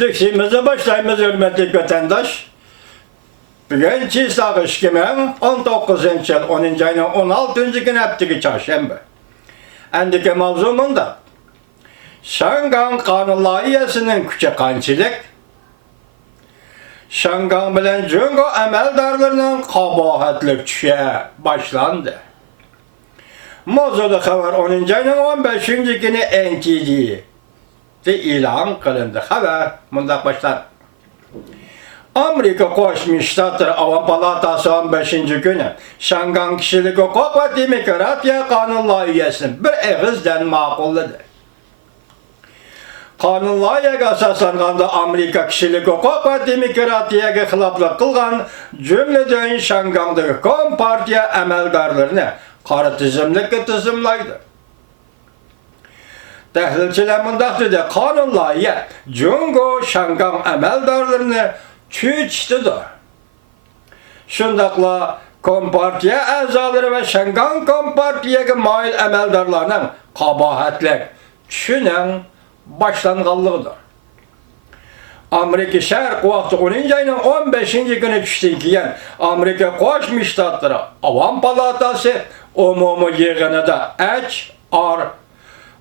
Lüksimize başlayımız hürmetli vatandaş. Bugün Çiğsağ İşkimen 19. yıl 10. ayının 16. günü heptiki çarşamba. Endiki mavzumunda Şangan Kanun Layihəsinin küçük kançilik, Şangan bilen Cungo emeldarlarının kabahatlik düşe başlandı. Mozulu haber 10. ayının 15. günü NTD ilan kılındı. Haber bundan başlar. Amerika Koşmuş Ştatları Avam Palatası 15. günü Şangan Kişilik Hukuk ve Demokratiya Kanun Layihəsini bir ağızdan maqulladı. Kanun layihəsi asaslanganda Amerika Kişilik Hukuk ve Demokratiyaga xilaflıq qılğan cümleden Şangandakı Kompartiya əməldarlarını qara tizimliklə tizimlaydı. Təhlilçilər mundaq dedi, kanun layihə Cungo Şangan əməldarlarını küçtüdür. Şundaqla Kompartiya əzaları ve Şangan Kompartiyaga mail əməldarlarının qabahatlik düşünən başlanğanlığıdır. Amerika Şərq vaxtı 10. ayının 15. günü düştüyken Amerika Koşmuş Ştatları Avam Palatası umumi yığınıda H.R.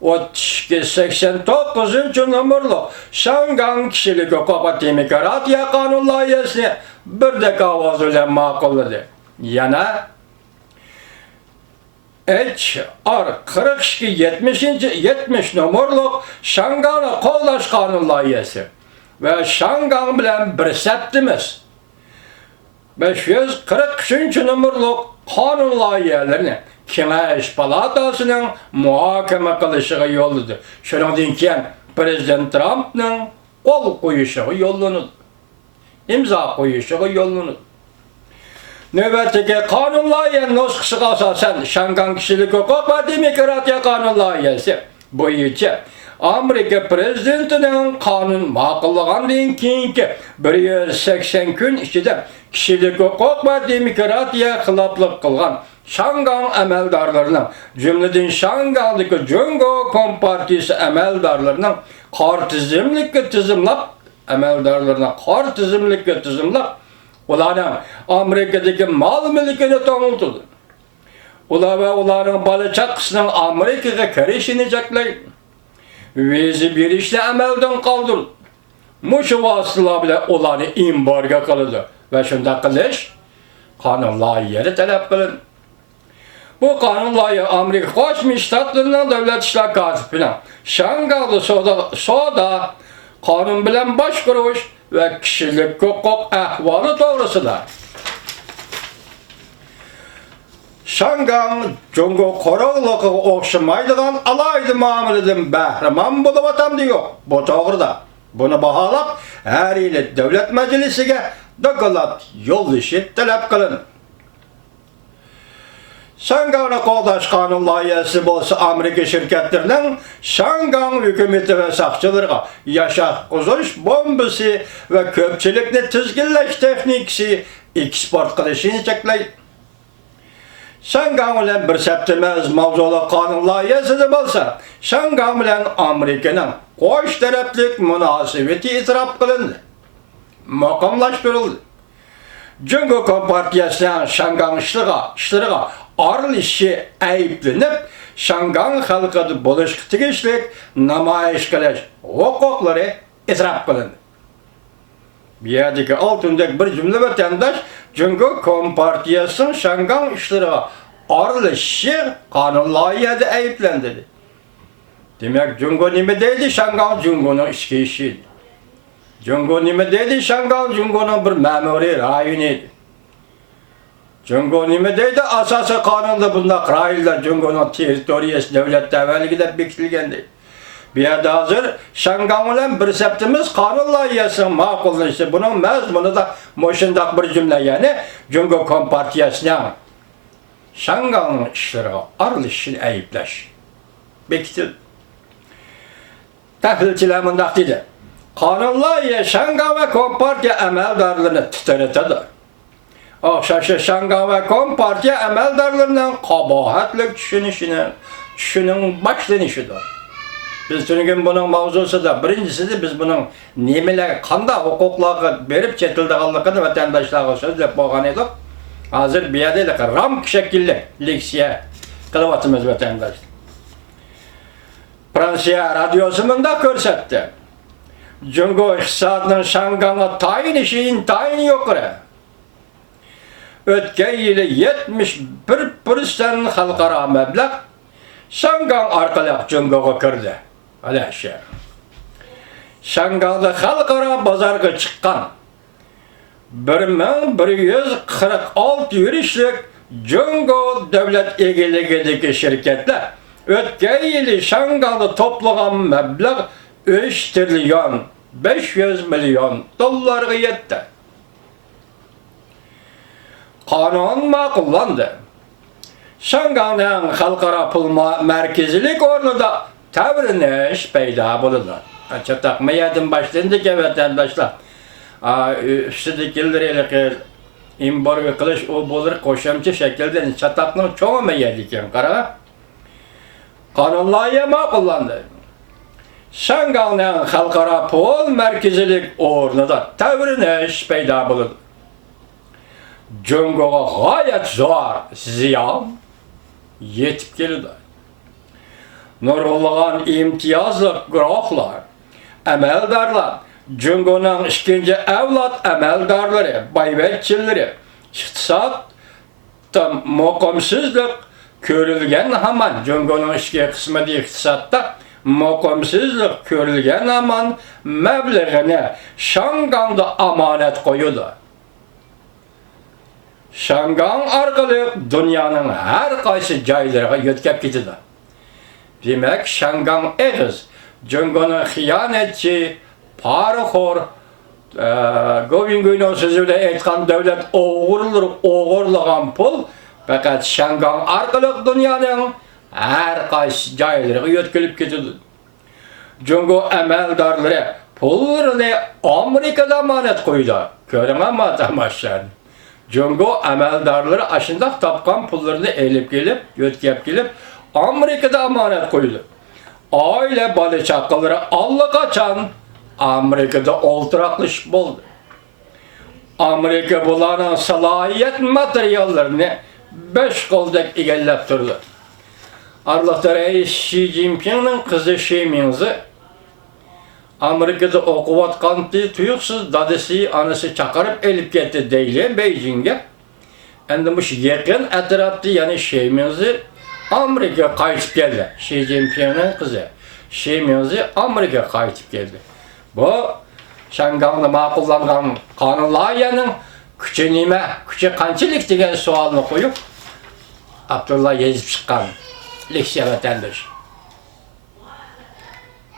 89. numaralı Şangan Kişilik Hukuk ve Demokratiya Kanun Layihəsini bir de avaz ile maqulladı. Yana H.R. 42-70 numaralı Şangan'ı qollaş Kanun Layihəsi ve Şangan bilen bir septimiz 543. numaralı Kanun Layihələrini Kengaş Palatasının muhakeme kılışığı yolladı. Şundan keyin Prezident Trump'ın kol koyuşuğu yollandı. İmza koyuşuğu yollandı. Növbətdəki kanun layihəsinin nüsxəsi asasən Şangan Kişilik Hukuk ve Demokratiya Kanun Layihəsi boyunca Amerika Prezidentinin kanun maqullanğandan keyinki 180 gün içində Kişilik Hukuk ve Demokratiya xilaflıq qılğan Şangan əməldarlarının, cümleden Şangandakı Cungo Kompartiyası əməldarlarının qartizimliklə tizimlap, əməldarlarına qartizimliklə tizimlap, ularning Amerikadagi mal mülkini tanıtıldı. Ular ve ularning balachaqisining Amerikaga kirishini cheklaydi. Viza berishni amaldan qoldirdi. Mushu vositalar bilan ularni embargo qildi ve shunday qilish qonun loyihasi talab qilindi. Bu kanun layihə Amerika Qoşmuş Ştatlarının Dövlət İşlər Katibi Şanganlı soda kanun bilen başquruş ve kişilik hukuk ahvalı doğrusunda. Şangan Cungo Korogluğu oxşamaydığan alaydı muameleden bəhrəman bulup atam diyor. Bu doğruda. Bunu bahalap her ili devlet meclisine dokulat yol işi talep kılın. Şangan'a qoğdaş kanun layihəsi bolsa Amerika şirketlerinin Şangan hükümeti ve sakçılarına yaşaq uzuş bombası ve köpçülükle tizginleş teknikisi eksport kılışını çeklaydı. Şangan ile bir septilmez mavzulu kanun layihəsi de bolsa Şangan ile Amerika'nın koş taraflık münasebeti itiraf kılındı. Makamlaştırıldı. Cungo Kompartiyasının Şangan işleriga arılışı ayıplanıp Şangan halkıda buluşq tigişlik namayiş kılış hukukları itiraf kılındı. Bir yerdeki altındaki bir cümle vatandaş Cungo Kompartiyasının Şangan işleriga arılışı kanun layihədə ayıplandı dedi. Demek Cungo nime deydi? Şangan Cungo'nun işki işiydi. Cungo nime deydi? Şangan Cungo'nun bir memuri rayoniydi. Cungo nime deydi? Asası kanunda bunda rayonlar Cungo'nun teritoriyası devlet evveligide bekitilgendi. Bir yerde hazır Şangan ile bir septimiz kanun layihəsinin maqullanyışı. Bunun mezmunu da moşundak bir cümle yani Cungo Kompartiyasının Şangan'ın işleri arılışını ayıplaş. Bekitil. Təhlilçilər mundaq dedi. Kanun layihə Şangan ve Kompartiya əməldarlarını titrətədir. Oxşaşı Şangan ve Kompartiya əməldarlarının qabahatlik düşünün başlanışıdır. Biz çünkü bunun mavzusu da birincisi de biz bunun nemeler, kanda hukuklarını verip çetildi kaldıkını vatandaşlarına sözlep boğan edik. Hazır bir yerde ram şekilde leksiye kılıvatımız vatandaş. Fransiya radyosunun da körsetti. Cungo iktisadının Şangang'a tayin işin tayin yokları. Ötken yılı 71% halkara meblağ Şangang arkalık Cungo'ga kirdi. Alaşya. Şangang'da halkara bazarga çıkan 1146 yürüyüşlük Cungo devlet egeligideki şirketler ötken yılı Şangang'da toplanan meblağ 3 trilyon 500 milyon dolarga yetti. Kanun makullandı. Şangang'ın halkara pul merkezilik ornunda tavriniş peyda bulundu. Çatakmayadım başlandı ki vatandaşlar. Üstüdekileriyle imbor ve kılıç o bulur koşamcı şekilde çataklığı çoğu meyedik kara. Kanunlayı makullandı. Şangang'ın halkara pul merkezilik ornunda tavriniş peyda bulundu. Cungo'ga gayet zor ziyan yetip geldi. Nurulgan imtiyazlı gürohlar, emeldarlar, Cungo'nun ikinci evlat emeldarları, bayvetçileri, iktisat mokomsuzluk körülgen haman, Cungo'nun iki kısmı da iktisatta mokomsuzluk körülgen haman meblağını Şangang'da amanet koyuldu. Şangang arkalı dünyanın her kaysı caylarına yetkep gitdi. Demek Şangang egiz, Cungo'nun hiyanetçi, parıkhor, Govingo'nun sözüyle aytkan devlet oğurlagan pul, fakat Şangang arkalı dünyanın her kaysı caylarına yetkilip gitdi. Cungo emeldarları pullarını Amerika'da emanet koydu. Görün ama tamaşan. Cungo emeldarları aşında tapkan pullarını elip gelip, yetkep gelip Amerika'da emanet koydu. Aile balı çakaları Allah kaçan Amerika'da olturaklış buldu. Amerika bulanan salahiyet materyallerini 5 koldak igellep durdu. Allah'ta reis Xi Jinping'in kızı Xi Mingzi Amerika'da okuvatkan tuyuksuz dadısı anısı çakarıp elip gitti değil Beijing'e. Endimiş yakın etrafta yani Xi Mingzi Amerika kayıtıp geldi. Xi Jinping'in kızı Xi Mingzi Amerika kayıtıp geldi. Bu Şangang'da makullangan kanunlayanın küçü nime, küçü kançılık degen sualını koyup Abdullah yazıp çıkan leksiya vatandaş.